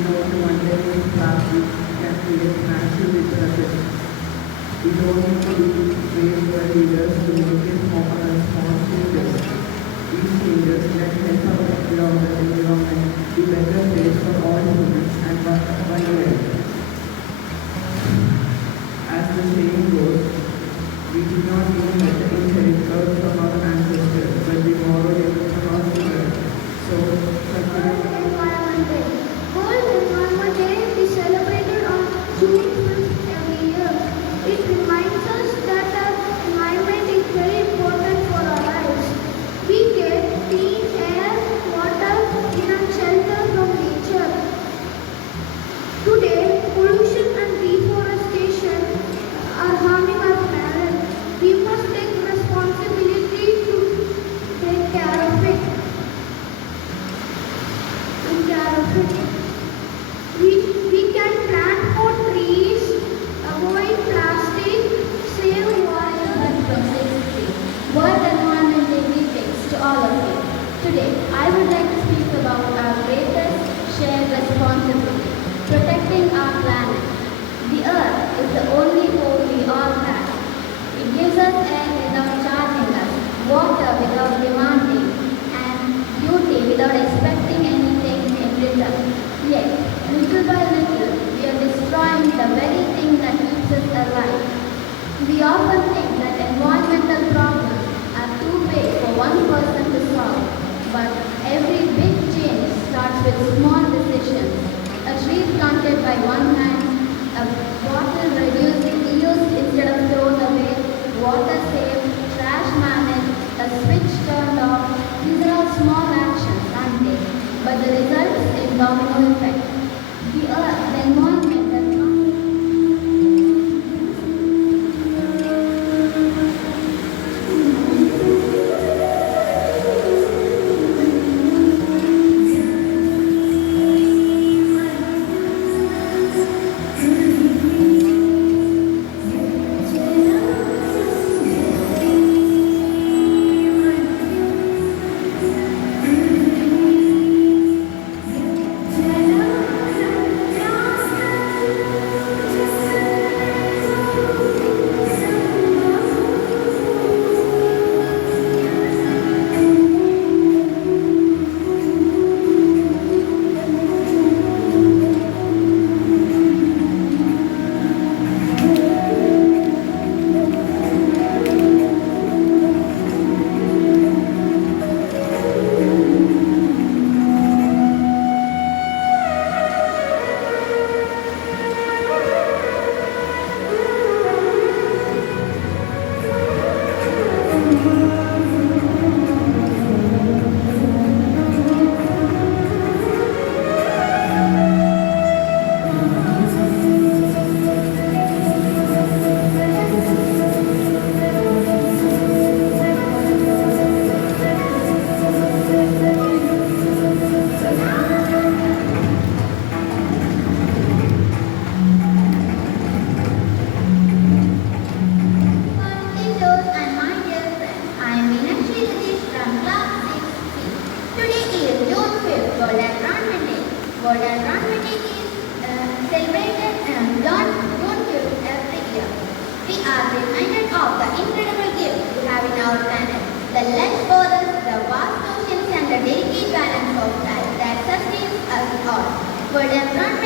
know one day this plastic can create massive disruption. We don't need to be brave world leaders to make it small changes. These changes can help our environment be better place for all humans and one day. As the saying goes, we do not inherit earth from our ancestors, but we borrow it from our children. So, World Environment Day. World Environment Day is celebrated on June 5th every year. It reminds us that the environment is very important for our lives. We get clean air, water, and shelter from nature. Today, pollution and deforestation are harming our planet. We must take responsibility to take care of it. We can plant more trees, avoid plastic, save water. From 6 World Environment Day greetings to all of you. Today, I would like to speak about our greatest shared responsibility, protecting our planet. The earth is the only home we all have. It gives us air without charging us, water without demanding, and beauty without expecting anything in return. Yet, little by little, we are destroying the very thing that keeps us alive. We often think that environmental problems are too big for one person to solve, but every big change starts with small decisions. A tree planted by one hand, a bottle reduced instead of thrown away, water saved, trash managed, a switch turned off. These are all small actions, aren't they? But the result is domino effect. The earth, the environment, the teachers and my dear friends, I am Meenakshi Satish from class 6C. Today is June 5th, World Environment Day. World Environment Day is celebrated on June 5th every year. We are reminded of the incredible gift we have in our planet, the lush forests, the vast oceans and the delicate balance of life that sustains us all. World Environment